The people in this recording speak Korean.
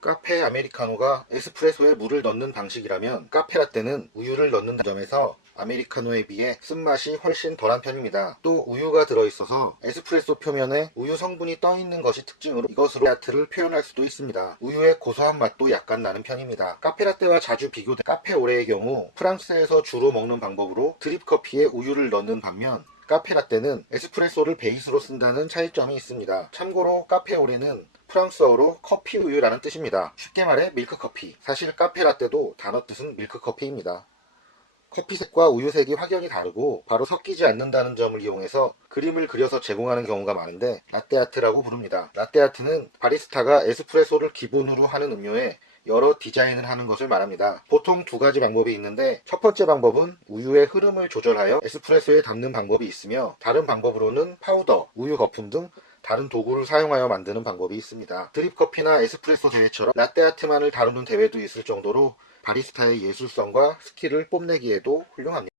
카페 아메리카노가 에스프레소에 물을 넣는 방식이라면 카페라떼는 우유를 넣는 점에서 아메리카노에 비해 쓴맛이 훨씬 덜한 편입니다. 또 우유가 들어있어서 에스프레소 표면에 우유 성분이 떠있는 것이 특징으로 이것으로 라떼를 표현할 수도 있습니다. 우유의 고소한 맛도 약간 나는 편입니다. 카페라떼와 자주 비교된 카페오레의 경우 프랑스에서 주로 먹는 방법으로 드립 커피에 우유를 넣는 반면 카페라떼는 에스프레소를 베이스로 쓴다는 차이점이 있습니다. 참고로 카페오레는 프랑스어로 커피 우유라는 뜻입니다. 쉽게 말해 밀크커피. 사실 카페라떼도 단어 뜻은 밀크커피입니다. 커피색과 우유색이 확연히 다르고 바로 섞이지 않는다는 점을 이용해서 그림을 그려서 제공하는 경우가 많은데 라떼아트라고 부릅니다. 라떼아트는 바리스타가 에스프레소를 기본으로 하는 음료에 여러 디자인을 하는 것을 말합니다. 보통 두 가지 방법이 있는데 첫 번째 방법은 우유의 흐름을 조절하여 에스프레소에 담는 방법이 있으며 다른 방법으로는 파우더, 우유 거품 등 다른 도구를 사용하여 만드는 방법이 있습니다. 드립 커피나 에스프레소 대회처럼 라떼아트만을 다루는 대회도 있을 정도로 바리스타의 예술성과 스킬을 뽐내기에도 훌륭합니다.